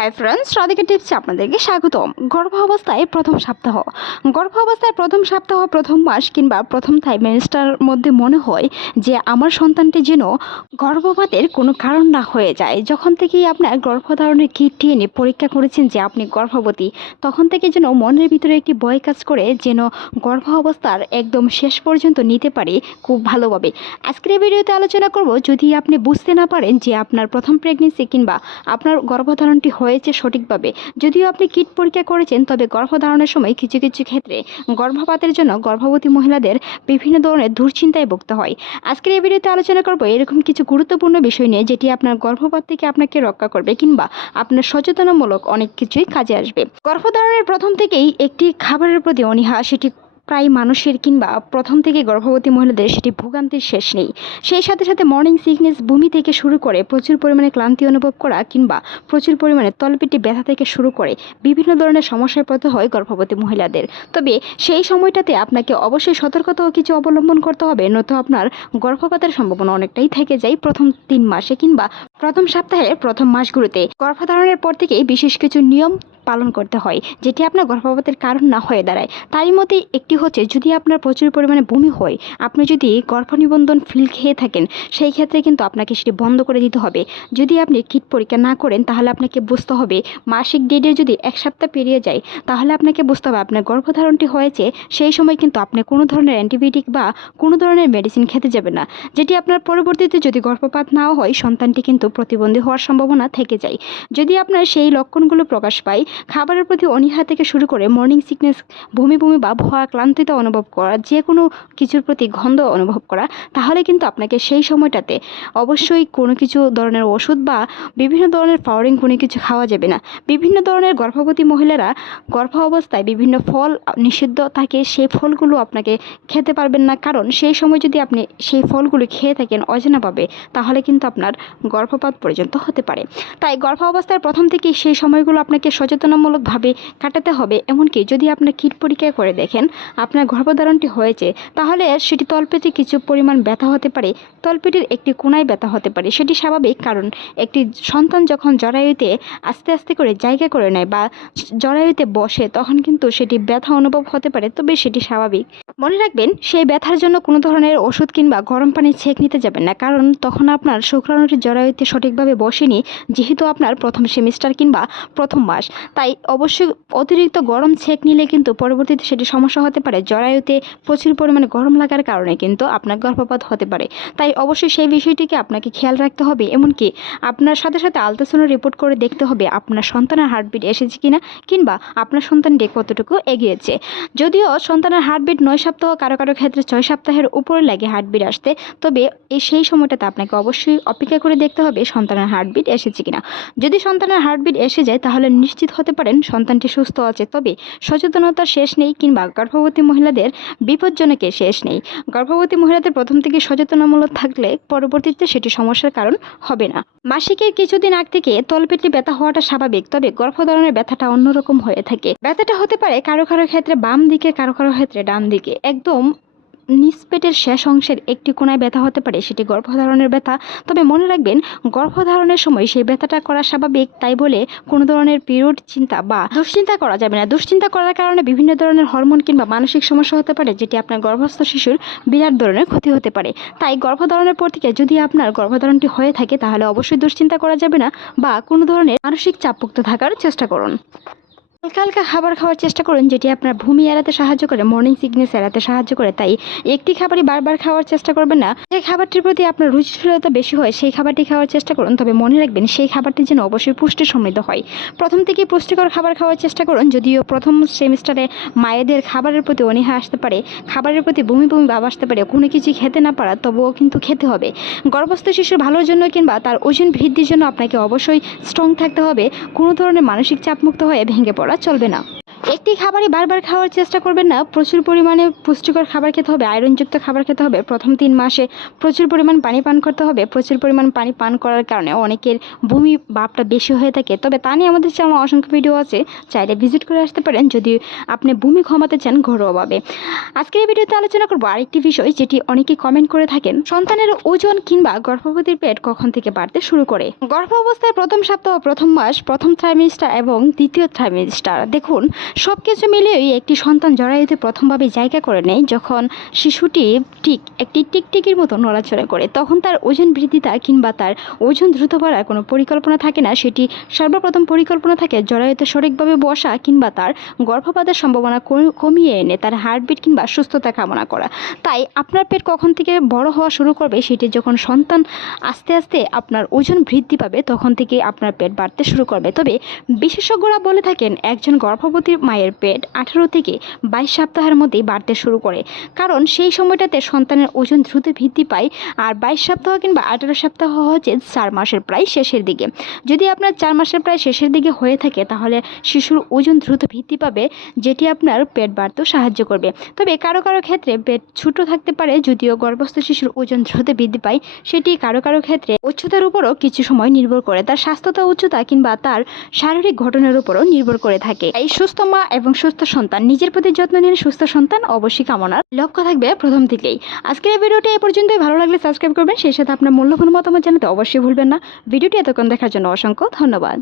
Hi friends Radhika টিপসে আপনাদেরকে স্বাগতম। গর্ভাবস্থায় প্রথম সপ্তাহ। গর্ভাবস্থায় প্রথম সপ্তাহ, প্রথম মাস কিংবা প্রথম থাইমেস্টার মধ্যে মনে হয় যে আমার সন্তানটি যেন গর্ভপাতের কোনো কারণ না হয়ে যায়। যখন থেকেই আপনার গর্ভধারণের কিটটি এনে পরীক্ষা করেছেন যে আপনি গর্ভবতী, তখন থেকে যেন মনের ভিতরে একটি ভয় কাজ করে যেন গর্ভ অবস্থার একদম শেষ পর্যন্ত নিতে পারি খুব ভালোভাবে। আজকের ভিডিওতে আলোচনা করব যদি আপনি বুঝতে না পারেন যে আপনার প্রথম প্রেগনেন্সি কিংবা আপনার গর্ভধারণটি হয়েছে সঠিকভাবে। যদিও আপনি কিট পরীক্ষা করেছেন, তবে গর্ভধারণের সময় কিছু কিছু ক্ষেত্রে গর্ভপাতের জন্য গর্ভবতী মহিলাদের বিভিন্ন ধরনের দুশ্চিন্তায় ভুগতে হয়। আজকের এই ভিডিওতে আলোচনা করব এরকম কিছু গুরুত্বপূর্ণ বিষয় নিয়ে, যেটি আপনার গর্ভপাত থেকে আপনাকে রক্ষা করবে কিংবা আপনার সচেতনামূলক অনেক কিছুই কাজে আসবে। গর্ভধারণের প্রথম থেকেই একটি খাবারের প্রতি অনীহা, সেটি প্রায় মানুষের কিংবা প্রথম থেকে গর্ভবতী মহিলাদের সেটি ভোগান্তির শেষ নেই। সেই সাথে সাথে মর্নিং সিকনেস ভূমি থেকে শুরু করে প্রচুর পরিমাণে ক্লান্তি অনুভব করা কিংবা প্রচুর পরিমাণে তলপেটে ব্যথা থেকে শুরু করে বিভিন্ন ধরনের সমস্যায় পড়তে হয় গর্ভবতী মহিলাদের। তবে সেই সময়টাতে আপনাকে অবশ্যই সতর্কতাও কিছু অবলম্বন করতে হবে, নয়তো আপনার গর্ভপাতের সম্ভাবনা অনেকটাই থেকে যায় প্রথম তিন মাসে কিংবা প্রথম সপ্তাহের প্রথম মাসগুলোতে। গর্ভধারণের পর থেকেই বিশেষ কিছু নিয়ম পালন করতে হয়, যেটি আপনার গর্ভপাতের কারণ না হয়ে দাঁড়ায়। তারই মধ্যে একটি হচ্ছে, যদি আপনার প্রচুর পরিমাণে বমি হয়, আপনি যদি গর্ভনিবন্ধন ফিল খেয়ে থাকেন, সেই ক্ষেত্রে কিন্তু আপনাকে সেটি বন্ধ করে দিতে হবে। যদি আপনি কিট পরীক্ষা না করেন, তাহলে আপনাকে বুঝতে হবে, মাসিক ডেটে যদি এক সপ্তাহ পেরিয়ে যায়, তাহলে আপনাকে বুঝতে হবে আপনার গর্ভধারণটি হয়েছে, সেই সময় কিন্তু আপনি কোনো ধরনের অ্যান্টিবায়োটিক বা কোনো ধরনের মেডিসিন খেতে যাবে না। যেটি আপনার পরবর্তীতে যদি গর্ভপাত নাও হয়, সন্তানটি কিন্তু প্রতিবন্ধী হওয়ার সম্ভাবনা থেকে যায়। যদি আপনার সেই লক্ষণগুলো প্রকাশ পায় খাবারের প্রতি অনীহা থেকে শুরু করে মর্নিং সিকনেস বমি বমি বা ভয় ক্লান্তিতা অনুভব করা, যে কোনো কিছুর প্রতি গন্ধ অনুভব করা, তাহলে কিন্তু আপনাকে সেই সময়টাতে অবশ্যই কোনো কিছু ধরনের ওষুধ বা বিভিন্ন ধরনের পাওয়ারিং কোনো কিছু খাওয়া যাবে না। বিভিন্ন ধরনের গর্ভবতী মহিলারা গর্ভ অবস্থায় বিভিন্ন ফল নিষিদ্ধ থাকে সেই ফলগুলো আপনাকে খেতে পারবেন না। কারণ সেই সময় যদি আপনি সেই ফলগুলো খেয়ে থাকেন অজানাভাবে, তাহলে কিন্তু আপনার গর্ভপাত পর্যন্ত হতে পারে। তাই গর্ভ অবস্থার প্রথম থেকেই সেই সময়গুলো আপনাকে সচেতনামূলকভাবে কাটাতে হবে। এমনকি যদি আপনার কীট পরীক্ষা করে দেখেন, আপনার গর্ভধারণটি হয়েছে, তাহলে সেটি তলপেটে কিছু পরিমাণ ব্যথা হতে পারে। তলপেটের একটি কোনায় ব্যথা হতে পারে। সেটি স্বাভাবিক কারণ, একটি সন্তান যখন জরায়ুতে আস্তে আস্তে করে জায়গা করে নেয় বা জরায়ুতে বসে, তখন কিন্তু সেটি ব্যথা অনুভব হতে পারে, তবে সেটি স্বাভাবিক। মনে রাখবেন, সেই ব্যথার জন্য কোনো ধরনের ওষুধ কিংবা গরম পানি ছেঁক নিতে যাবেন না। কারণ তখন আপনার শুক্রাণুটি জরায়ুতে সঠিকভাবে বসেনি, যেহেতু আপনার প্রথম সেমিস্টার কিংবা প্রথম মাস। তাই অবশ্যই অতিরিক্ত গরম ছেঁক নিলে কিন্তু পরবর্তীতে সেটি সমস্যা হতে পারে। জরায়ুতে প্রচুর পরিমাণে গরম লাগার কারণে কিন্তু আপনার গর্ভপাত হতে পারে। তাই অবশ্যই সেই বিষয়টিকে আপনাকে খেয়াল রাখতে হবে। এমনকি আপনার সাথে সাথে আলট্রাসাউন্ড রিপোর্ট করে দেখতে হবে, আপনার সন্তানের হার্টবিট এসেছে কিনা, কিংবা আপনার সন্তানটি কতটুকু এগিয়েছে। যদিও সন্তানের হার্টবিট নয় সপ্তাহ, কারও কারও ক্ষেত্রে ছয় সপ্তাহের উপরে লাগে হার্টবিট আসতে। তবে এই সেই সময়টাতে আপনাকে অবশ্যই অপেক্ষা করে দেখতে হবে, সন্তানের হার্টবিট এসেছে কিনা। যদি সন্তানের হার্টবিট এসে যায়, তাহলে নিশ্চিত হতে পারেন সন্তানটি সুস্থ আছে। তবে সচেতনতার শেষ নেই কিংবা গর্ভবতী মহিলাদের বিপজ্জনকের শেষ নেই। গর্ভবতী মহিলাদের প্রথম থেকে সচেতনামূলক থাকলে পরবর্তীতে সেটি সমস্যার কারণ হবে না। মাসিকের কিছুদিন আগ থেকে তলপেটে ব্যথা হওয়াটা স্বাভাবিক, তবে গর্ভধারণের ব্যথাটা অন্যরকম হয়ে থাকে। ব্যথাটা হতে পারে কারও কারও ক্ষেত্রে বাম দিকে, কারও কারও ক্ষেত্রে ডান দিকে। একদম নিচ পেটের শেষ অংশের একটি কোনায় ব্যথা হতে পারে, সেটি গর্ভধারণের ব্যথা। তবে মনে রাখবেন, গর্ভধারণের সময় সেই ব্যথাটা করা স্বাভাবিক, তাই বলে কোনো ধরনের পিরিয়ড চিন্তা বা দুশ্চিন্তা করা যাবে না। দুশ্চিন্তা করার কারণে বিভিন্ন ধরনের হরমোন কিংবা মানসিক সমস্যা হতে পারে, যেটি আপনার গর্ভস্থ শিশুর বিরাট ধরনের ক্ষতি হতে পারে। তাই গর্ভধারণের পর থেকে যদি আপনার গর্ভধারণটি হয়ে থাকে, তাহলে অবশ্যই দুশ্চিন্তা করা যাবে না বা কোনো ধরনের মানসিক চাপমুক্ত থাকার চেষ্টা করুন। হালকা হালকা খাবার খাওয়ার চেষ্টা করুন, যেটি আপনার ভূমি এড়াতে সাহায্য করে মর্নিং সিকনেস এড়াতে সাহায্য করে। তাই একটি খাবারই বারবার খাওয়ার চেষ্টা করবেন না। যে খাবারটির প্রতি আপনার রুচিশীলতা বেশি হয়, সেই খাবারটি খাওয়ার চেষ্টা করুন। তবে মনে রাখবেন, সেই খাবারটি যেন অবশ্যই পুষ্টি সমৃদ্ধ হয়। প্রথম থেকেই পুষ্টিকর খাবার খাওয়ার চেষ্টা করুন, যদিও প্রথম সেমিস্টারে মায়েদের খাবারের প্রতি অনীহা আসতে পারে, খাবারের প্রতি বমি বমি ভাব আসতে পারে, কোনো কিছু খেতে না পারা, তবুও কিন্তু খেতে হবে। গর্ভস্থ শিশুর ভালোর জন্য কিংবা তার ওজন বৃদ্ধির জন্য আপনাকে অবশ্যই স্ট্রং থাকতে হবে। কোনো ধরনের মানসিক চাপমুক্ত হয়ে ভেঙে পড়া। চলবে না। একটি খাবারই বারবার খাওয়ার চেষ্টা করবেন না। প্রচুর পরিমাণে পুষ্টিকর খাবার খেতে হবে, আয়রনযুক্ত খাবার খেতে হবে। প্রথম তিন মাসে প্রচুর পরিমাণ পানি পান করতে হবে। প্রচুর পরিমাণ পানি পান করার কারণে অনেকের বমি ভাবটা বেশি হয়ে থাকে। তবে তা নিয়ে আমাদের চ্যানেল অসংখ্য ভিডিও আছে। চাইলে ভিজিট করে আসতে পারেন যদি আপনি বমি ক্ষমাতে চান ঘরোয়াভাবে। আজকের এই ভিডিওতে আলোচনা করব আরেকটি বিষয় যেটি অনেকেই কমেন্ট করে থাকেন। সন্তানের ওজন কিংবা গর্ভবতীর পেট কখন থেকে বাড়তে শুরু করে? গর্ভ অবস্থায় প্রথম সপ্তাহ প্রথম মাস, প্রথম থ্রাইমিস্টার এবং দ্বিতীয় থ্রাইমিস্টার দেখুন সব কিছু মিলিয়েই একটি সন্তান জরায়ুতে প্রথমভাবে জায়গা করে নেয় যখন শিশুটি ঠিক একটি টিকটিকির মতো নড়াচড়া করে। তখন তার ওজন বৃদ্ধিতা কিংবা তার ওজন দ্রুত বাড়ার কোনো পরিকল্পনা থাকে না। সেটি সর্বপ্রথম পরিকল্পনা থাকে জরায়ুতে সঠিকভাবে বসা কিংবা তার গর্ভপাতের সম্ভাবনা কমিয়ে এনে তার হার্টবিট কিংবা সুস্থতা কামনা করা। তাই আপনার পেট কখন থেকে বড় হওয়া শুরু করবে সেটি যখন সন্তান আস্তে আস্তে আপনার ওজন বৃদ্ধি পাবে তখন থেকে আপনার পেট বাড়তে শুরু করবে। তবে বিশেষজ্ঞরা বলে থাকেন, একজন গর্ভবতী মায়ের পেট আঠারো থেকে বাইশ সপ্তাহের মধ্যেই বাড়তে শুরু করে। কারণ সেই সময়টাতে সন্তানের ওজন দ্রুত বৃদ্ধি পায় আর বাইশ সপ্তাহ কিংবা আঠারো সপ্তাহ হচ্ছে চার মাসের প্রায় শেষের দিকে। যদি আপনার চার মাসের প্রায় শেষের দিকে হয়ে থাকে তাহলে শিশুর ওজন দ্রুত বৃদ্ধি পাবে, যেটি আপনার পেট বাড়তেও সাহায্য করবে। তবে কারও কারও ক্ষেত্রে পেট ছোট থাকতে পারে, যদিও গর্ভস্থ শিশুর ওজন দ্রুত বৃদ্ধি পায়, সেটি কারও কারও ক্ষেত্রে উচ্চতার উপরও কিছু সময় নির্ভর করে। তার স্বাস্থ্যতা উচ্চতা কিংবা তার শারীরিক ঘটনার উপরও নির্ভর করে থাকে। এই সুস্থ মা এবং সুস্থ সন্তান। নিজের প্রতি যত্ন নিন, সুস্থ সন্তান অবশ্যই কামনার লক্ষ্য থাকবে প্রথম থেকেই। আজকের এই ভিডিওটি এ পর্যন্তই। ভালো লাগলে সাবস্ক্রাইব করবেন। সেই সাথে আপনার মূল্যবান মতামত জানাতে অবশ্যই ভুলবেন না। ভিডিওটি এতক্ষণ দেখার জন্য অসংখ্য ধন্যবাদ।